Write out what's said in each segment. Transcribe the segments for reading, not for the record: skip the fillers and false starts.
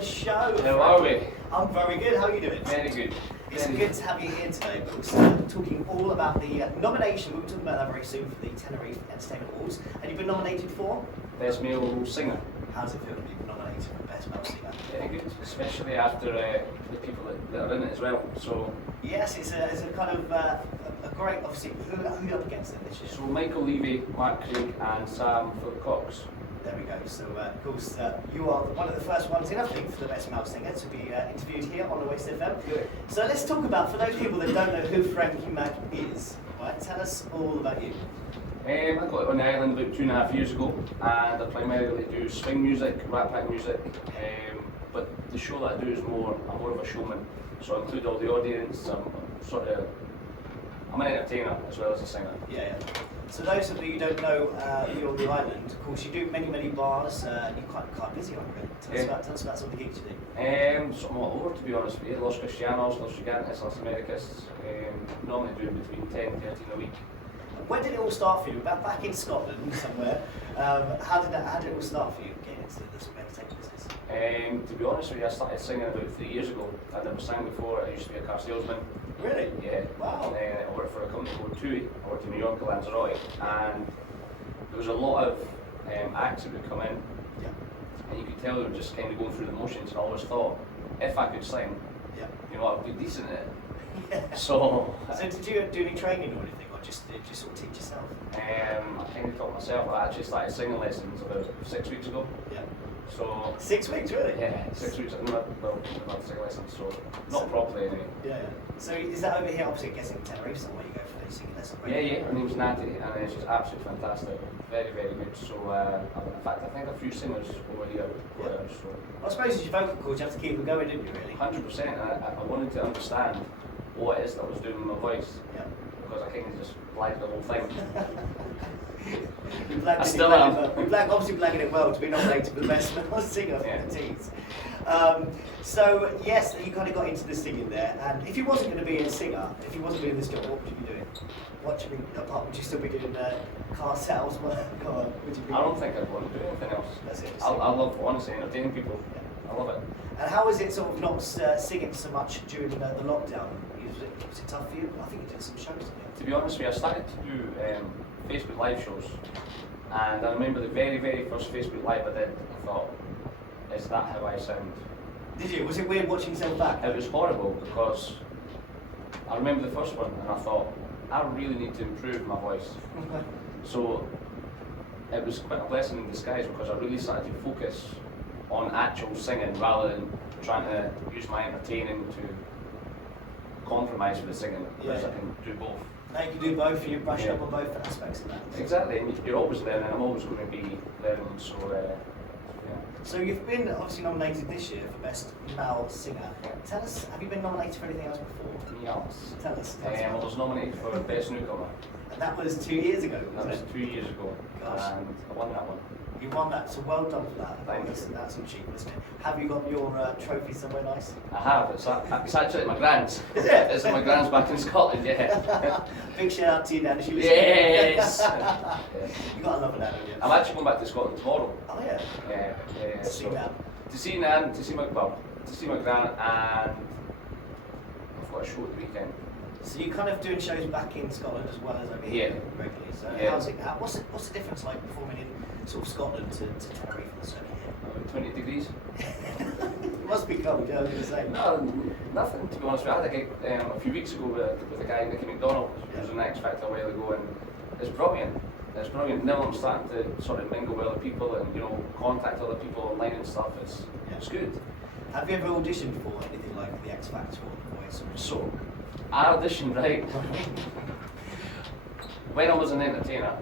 the show. How are we? I'm very good. How are you doing? Very good. It's good to have you here today. We're talking all about the nomination. We'll be talking about that very soon for the Tenerife Entertainment Awards. And you've been nominated for? Best Male Singer. How does it feel to be nominated for Best Male Singer? Very good, especially after the people that are in it as well. So yes, it's a kind of a great. Obviously, who are you up against then this year? So Michael Levy, Mark Craig, and Sam Philip Cox. There we go. So, of course, you are one of the first ones in, I think, for the Best Male Singer to be interviewed here on Oasis FM. Good. So let's talk about, for those people that don't know who Frankie Mac is, right? Tell us all about you. I got on the island about 2.5 years ago, and I primarily do swing music, rap pack music. But the show that I do is I'm more of a showman. So I include all the audience. I'm an entertainer as well as a singer. Yeah. So those of you who don't know, you're on the island. Of course, you do many bars. You're quite busy on it. Tell us about some of the gigs you do. So I'm all over, to be honest with you. Los Cristianos, Los Gigantes, Las Americas. Normally doing between 10 13 a week. When did it all start for you? Back in Scotland somewhere. How did it all start for you getting into the sort of entertainment business? To be honest with you, I started singing about 3 years ago. I'd never sang before. I used to be a car salesman. Really? Yeah. Wow. I worked for a company called TUI. I worked in New York, Lanzarote, and there was a lot of acts that would come in, and you could tell they were just kind of going through the motions. And I always thought, if I could sing, you know, I'd be decent at it. Yeah. So did you do any training or anything, or just did you sort of teach yourself? I kind of taught myself. I actually started singing lessons about 6 weeks ago. Yeah. So 6 weeks, really? Yeah, 6 weeks. I've had singing lessons, so not properly anyway. Yeah. So is that over here? Obviously, I guess in Tenerife somewhere you go for these singing lessons. Right? Yeah. Her name's Natty, and she's absolutely fantastic. Very good. So in fact, I think a few singers over here. So I suppose as your vocal cords, you have to keep them going, didn't you? Really? 100%. I wanted to understand what it is that was doing with my voice. Yeah. Because I kind of just blagged the whole thing. I still am. Obviously blagging it well to be nominated for the Best Male Singer for the teens. So yes, you kind of got into the singing there. And if you wasn't going to be a singer, if you wasn't doing this job, what would you be doing? Would you still be doing car sales work, or would you be? I don't think I'd want to do anything else. That's it. I love, honestly, entertaining people. Yeah. I love it. And how was it sort of not singing so much during the lockdown? Was it tough for you? I think you did some shows, didn't you? To be honest with you, I started to do Facebook Live shows, and I remember the very first Facebook Live I did. I thought, is that how I sound? Did you? Was it weird watching yourself back? It was horrible because I remember the first one, and I thought, I really need to improve my voice. So it was quite a blessing in disguise because I really started to focus on actual singing rather than trying to use my entertaining to compromise with the singing, because I can do both. Now you can do both, and you brush up on both aspects of that. Exactly, and you're always learning, and I'm always going to be learning, so So you've been obviously nominated this year for Best Male Singer. Tell us, have you been nominated for anything else before? Yes. Tell us. I was nominated for Best Newcomer. And that was 2 years ago, That wasn't was it? 2 years ago, Gosh. and I won that one. You won that, so well done for that. Thank you. That's an achievement, isn't it? Have you got your trophy somewhere nice? I have, it's actually at my grand's. Is it? It's at my grand's back in Scotland, yeah. Big shout out to you, Nan, if you listen. Yes! You gotta love that, don't you? I'm actually going back to Scotland tomorrow. Oh yeah? Yeah. To see Nan. To see Nan, to see my gran, and I've got a show at the weekend. So you're kind of doing shows back in Scotland as well as over here regularly. So what's the difference like performing in sort of Scotland to Tenerife and certainly here? 20 degrees. It must be cold, yeah, I was going to say. No, nothing, to be honest with you. I had a gig a few weeks ago with a guy, Nicky McDonald, who was an X Factor a while ago, and it's brilliant. It's brilliant. Now I'm starting to sort of mingle with other people and, you know, contact other people online and stuff. It's good. Have you ever auditioned for anything like the X Factor or the Voice? So, I auditioned, right? When I was an entertainer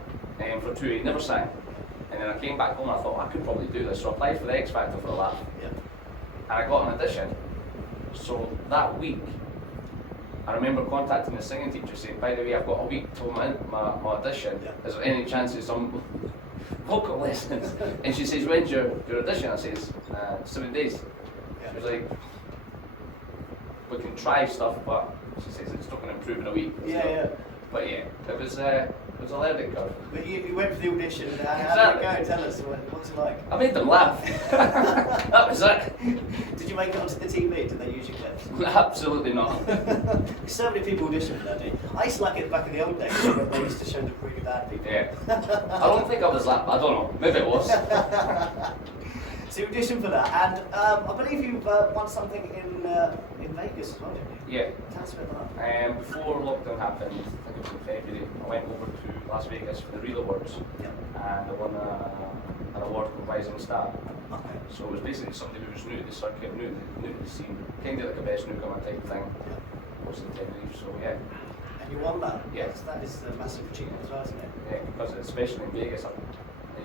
for TUI, never sang. And then I came back home and I thought, I could probably do this. So I applied for the X Factor for a laugh. Yeah. And I got an audition. So that week, I remember contacting the singing teacher saying, by the way, I've got a week till my audition. Yeah. Is there any chance of some vocal lessons? And she says, when's your audition? I says, 7 days. Yeah. She was like, we can try stuff, but she says it's not going to improve in a week. Yeah. But yeah, It was a learning curve. But you went for the audition, and how did it go? Tell us, what's it like? I made them laugh. That was it. Did you make it onto the TV? Did they use your clips? Absolutely not. So many people audition for that, did I used to like it back in the old days when they used to show the really bad people. Yeah. I don't think I was that. I don't know. Maybe it was. So you auditioned for that, and I believe you've won something in Vegas as well, didn't you? Yeah. Tell us about that. Before lockdown happened, I think it was in February, I went over to Las Vegas for the Real Awards, Yeah. and I won an award called Rising Star. Okay. So it was basically somebody who was new to the circuit, new to the scene, kind of like a best newcomer type thing. Yeah. Was in Tenerife, so yeah. And you won that? Yes. That is a massive achievement as well, isn't it? Yeah, because especially in Vegas, I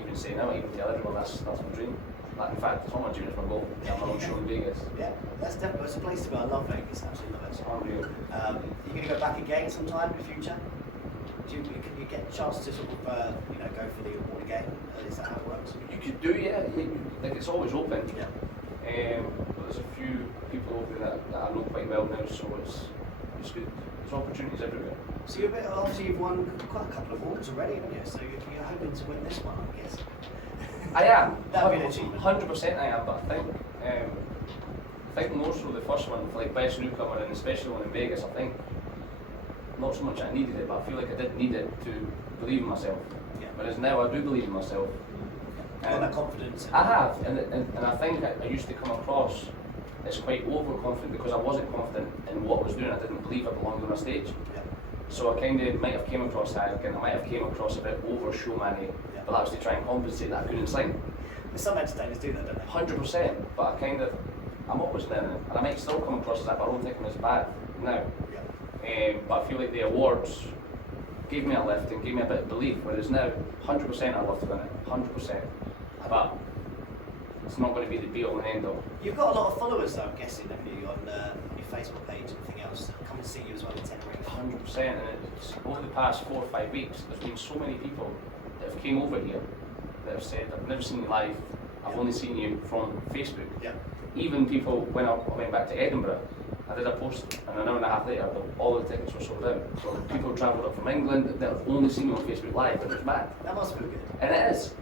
even say now, I even tell everyone that's my dream. Like, in fact, it's not my dream, it's my goal. To have my own show in Vegas. Yeah, that's definitely, it's a place to go. I love Vegas, absolutely love it. It's unreal. You're going to go back again sometime in the future? Can you get a chance to sort of, go for the award again? Is that how it works? You could do, yeah. Like, it's always open. Yeah. But there's a few people over there that I know quite well now, so it's good. There's opportunities everywhere. So obviously you've won quite a couple of awards already, haven't you? So you're hoping to win this one, I guess. I am. That'd be an achievement. 100% I am, but I think more so the first one, for like best newcomer, and especially the one in Vegas, I think not so much I needed it, but I feel like I did need it to believe in myself. Yeah. Whereas now I do believe in myself. You've got that confidence. I have, and I think I used to come across as quite overconfident because I wasn't confident in what I was doing. I didn't believe I belonged on a stage. Yeah. So I kind of might have came across arrogant, I might have came across a bit over showman-y, but that was to try and compensate that I couldn't sing. Some entertainers do that, don't they? 100%, but I'm always learning, and I might still come across as that, but I don't think I'm as bad now. Yeah. But I feel like the awards gave me a lift and gave me a bit of belief, whereas now, 100% I'd love to win it, 100%. But it's not going to be the be all and end all. You've got a lot of followers, though, I'm guessing, haven't you, on your Facebook page and everything else, that come and see you as well in Tenerife. 100%, and it's over the past 4 or 5 weeks, there's been so many people that have came over here that have said, I've never seen you live, I've only seen you from Facebook. Yeah. Even people, when I went back to Edinburgh, I did a post, and an hour and a half later, all the tickets were sold out. So people travelled up from England that have only seen me on Facebook Live, and it was mad. That must feel good. And it is.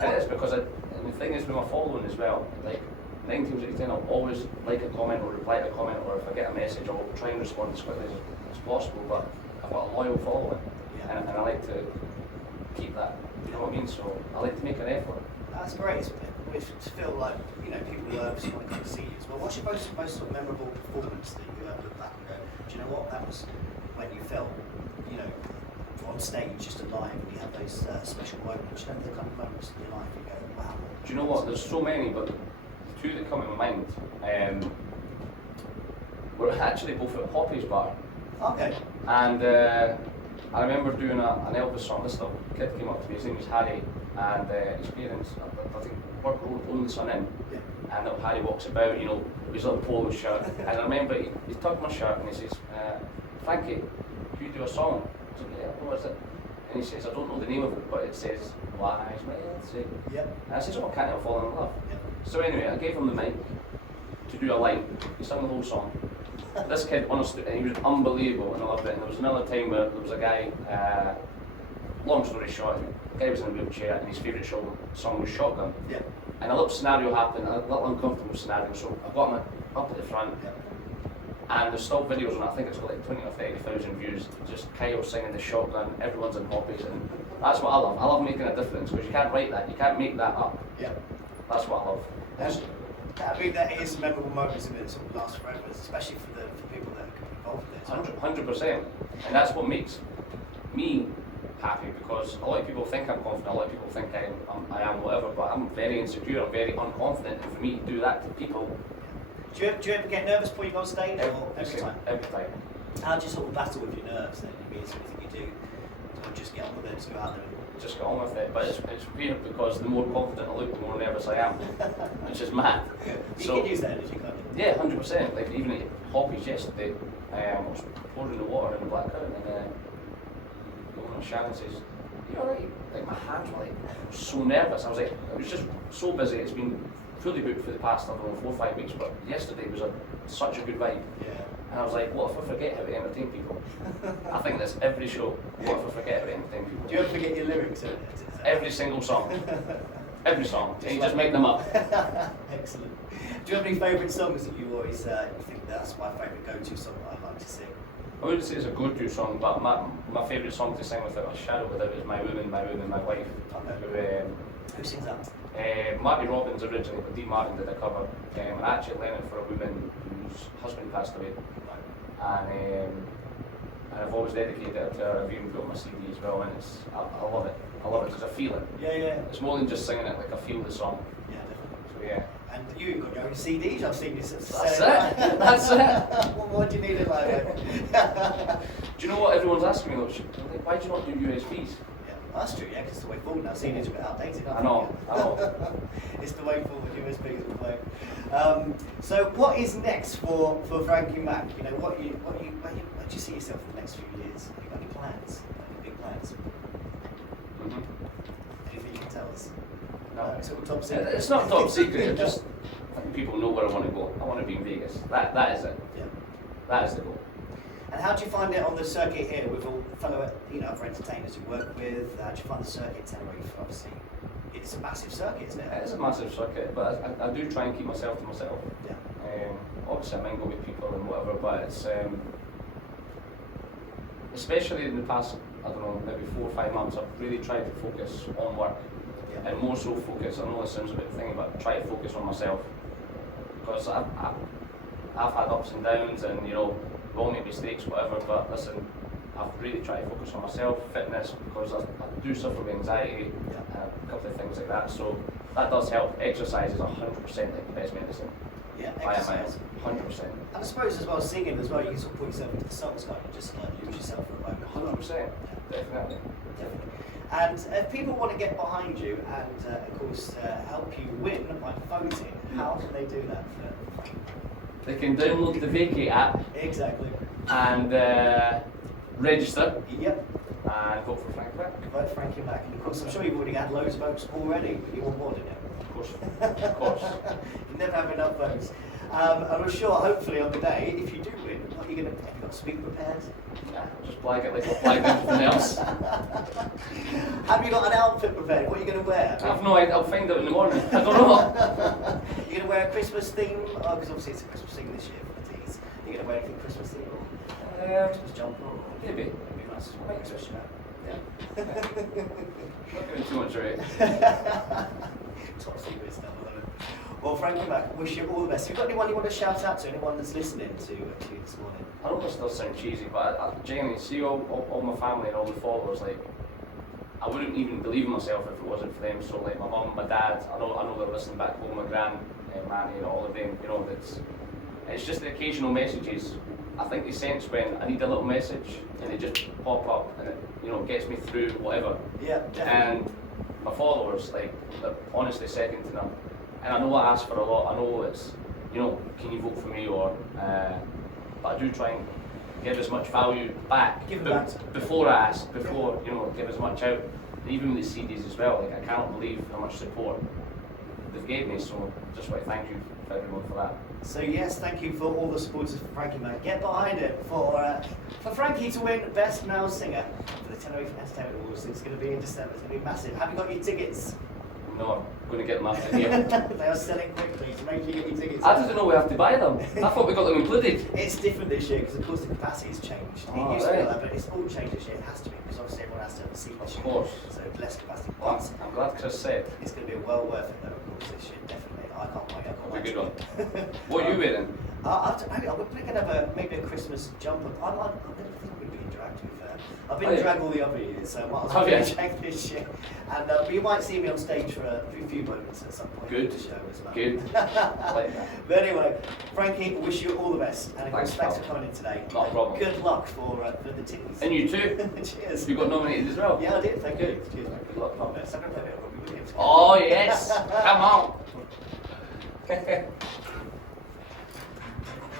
It is, because and the thing is with my following as well, like 9 times out of 10 I'll always like a comment or reply to a comment, or if I get a message I'll try and respond as quickly as possible, but I've got a loyal following, Yeah. and I like to keep that, you know what I mean? So I like to make an effort. That's great. We feel like, people just want to come to see you as well. What's your most sort of memorable performance that you look back and go, do you know what, that was when you felt, on stage, just alive, and you have those special moments, the kind of moments in your life you go, wow. Do you know what, there's so many, but the two that come to my mind, were actually both at Poppy's bar. Okay. And I remember doing an Elvis song. This little kid came up to me, his name was Harry, and his parents, I think, work only son in. Yeah. And little Harry walks about, with his little polo shirt. And I remember he tugged my shirt and he says, Frankie, can you do a song? I said, yeah, what is it? And he says, I don't know the name of it, but it says, Black Eyes Red. Yep. And I says, oh, I can't help falling in love. Yep. So anyway, I gave him the mic to do a line. He sang the whole song. This kid, honestly, he was unbelievable, and I loved it. And there was another time where there was a guy, long story short, the guy was in a wheelchair, and his favourite song was Shotgun. Yeah. And a little scenario happened, a little uncomfortable scenario, so I got him up at the front, and there's still videos on it. I think it's got like 20 or 30,000 views, just Kyle singing the Shotgun, everyone's in hoppies, and that's what I love. I love making a difference, because you can't write that, you can't make that up. Yeah. That's what I love. That is memorable moments of it, sort of last forever, especially for people that are involved in it. 100%. And that's what makes me happy, because a lot of people think I'm confident, a lot of people think I am whatever, but I'm very insecure, I'm very unconfident, and for me to do that to people... Do you ever get nervous before you go on stage? Every time? Every time. How do you sort of battle with your nerves then? I mean, is there anything you do? Or just get on with it, just go out there and... Just get on with it, but it's weird because the more confident I look, the more nervous I am, which is mad. You can use that energy, can't you? Yeah, 100%. Like even at Hoppies yesterday, I was pouring the water in the black currant, and the owner Shannon says, "You alright?" Like my hands were like, I was so nervous. I was like, I was just so busy. It's been fully booked for the past, I don't know, 4 or 5 weeks, but yesterday was such a good vibe. Yeah. And I was like, what if I forget how to entertain people? I think that's every show. What if I forget how to entertain people? Do you ever forget your lyrics? Every single song. Every song. And you just make them up. Excellent. Do you have any favourite songs that you always think that's my favourite go-to song that I like to sing? I wouldn't say it's a go-to song, but my favourite song to sing without a shadow of a doubt is My Woman, My Woman, My Wife. Who sings that? Marty Robbins originally, but Dean Martin did a cover. And I actually learned it for a woman whose husband passed away. And I've always dedicated it to her. I've even put it on my CD as well, and I love it. I love it because I feel it. Yeah, yeah. It's more than just singing it, like I feel the song. Yeah, definitely. So yeah. And you've got your own CDs, I've seen this. That's it. That's it. What do you need it like that? Do you know what everyone's asking me though? Like, why do you not do USBs? Yeah, that's true, yeah, because it's the way forward now. CDs are a bit outdated, I know. It's the way forward, USBs are the way. So what is next for Frankie Mac? You know, where do you see yourself in the next few years? Have you got any plans? Any big plans? Anything you can tell us? No. It's all top secret. It's not top secret. I think people know where I want to go. I want to be in Vegas. That is it. Yeah. That is the goal. And how do you find it on the circuit here with all fellow, other entertainers you work with? How do you find the circuit Tenerife? Obviously, it's a massive circuit, isn't it? It is a massive circuit, but I do try and keep myself to myself. Yeah. Obviously, I mingle with people and whatever, but it's especially in the past, I don't know, maybe 4 or 5 months, I've really tried to focus on work. Yeah. And more so focus, I know this sounds a bit thingy, but try to focus on myself. Because I've had ups and downs and, we all make mistakes, whatever, but listen, I've really tried to focus on myself, fitness, because I do suffer with anxiety and a couple of things like that, so that does help. Exercise is 100% like the best medicine. Yeah, By a exercise. mile, 100%. And I suppose as well, singing as well, you can sort of put yourself into the songs, can't you? Just lose yourself for a moment. 100%, definitely. Definitely. And if people want to get behind you and, of course, help you win by voting, how can they do that? They can download the Vacate app Exactly. and register Yep. and vote for Frank Mac. Vote Frankie Mac. And of course, I'm sure you've already had loads of votes already, but you want more, didn't you? Of course, of course. You never have enough votes. And I'm sure, hopefully, on the day, if you do win, what are you going to? Have you got to speak prepared? Yeah, just blag it like I blagged everything else. Have you got an outfit prepared? What are you going to wear? I've no idea, I'll find out in the morning. I don't know. You're going to wear a Christmas theme? Oh, because obviously it's a Christmas theme this year for the tees. You're going to wear anything Christmas theme? Christmas jumper? Maybe. Maybe nice. Make Christmas shirt. Yeah. Not giving too much away. Top secret stuff, I love it. Well, Frankie Mac, wish you all the best. Have you got anyone you want to shout out to? Anyone that's listening to you this morning? I know this does sound cheesy, but I genuinely see all my family and all the followers, like, I wouldn't even believe in myself if it wasn't for them. So like my mum, my dad, I know they're listening back home, my gran, Manny and all of them, it's just the occasional messages. I think they sense when I need a little message and they just pop up and it gets me through whatever. Yeah, definitely. And my followers, like, they're honestly second to none. And I know I ask for a lot. I know it's, can you vote for me or, but I do try and give as much value back. Give it back. Before I ask, give as much out. Even with the CDs as well, like I cannot believe how much support they've gave me. So just want to thank you for everyone for that. So yes, thank you for all the supporters for Frankie Mac. Get behind it for Frankie to win Best Male Singer for the Tenerife Entertainment Awards. It's going to be in December. It's going to be massive. Have you got your tickets? No, I'm going to get them after here. They are selling quickly, so make sure you get your tickets. I didn't know we have to buy them. I thought we got them included. It's different this year because of course the capacity has changed. Oh, It used to be right. like that, but it's all changed this year. It has to be because obviously everyone has to have a seat this Of year. course. So less capacity. Well, But I'm glad Chris said. it's going to be well worth it though, of course, this year, definitely. I can't wait. It'll be a good one. What are you wearing? I'm going to have maybe a Christmas jumper. I never think we'd be in drag, to be fair. I've been Oh, in yeah. drag all the other years, so I might as Oh, well yeah. be in drag this year. And but you might see me on stage for a few moments at some point Good. in the show as well. Good. I like that. But anyway, Frankie, wish you all the best. And of course, thanks for pal. coming in today. Not a problem. Good luck for the tickets. And you too. Cheers. You got nominated as well. Yeah, I did. Thank you. Good. Cheers. Good luck. Oh, best. I'm going to play a bit of Robbie Williams. Oh yes. Come on.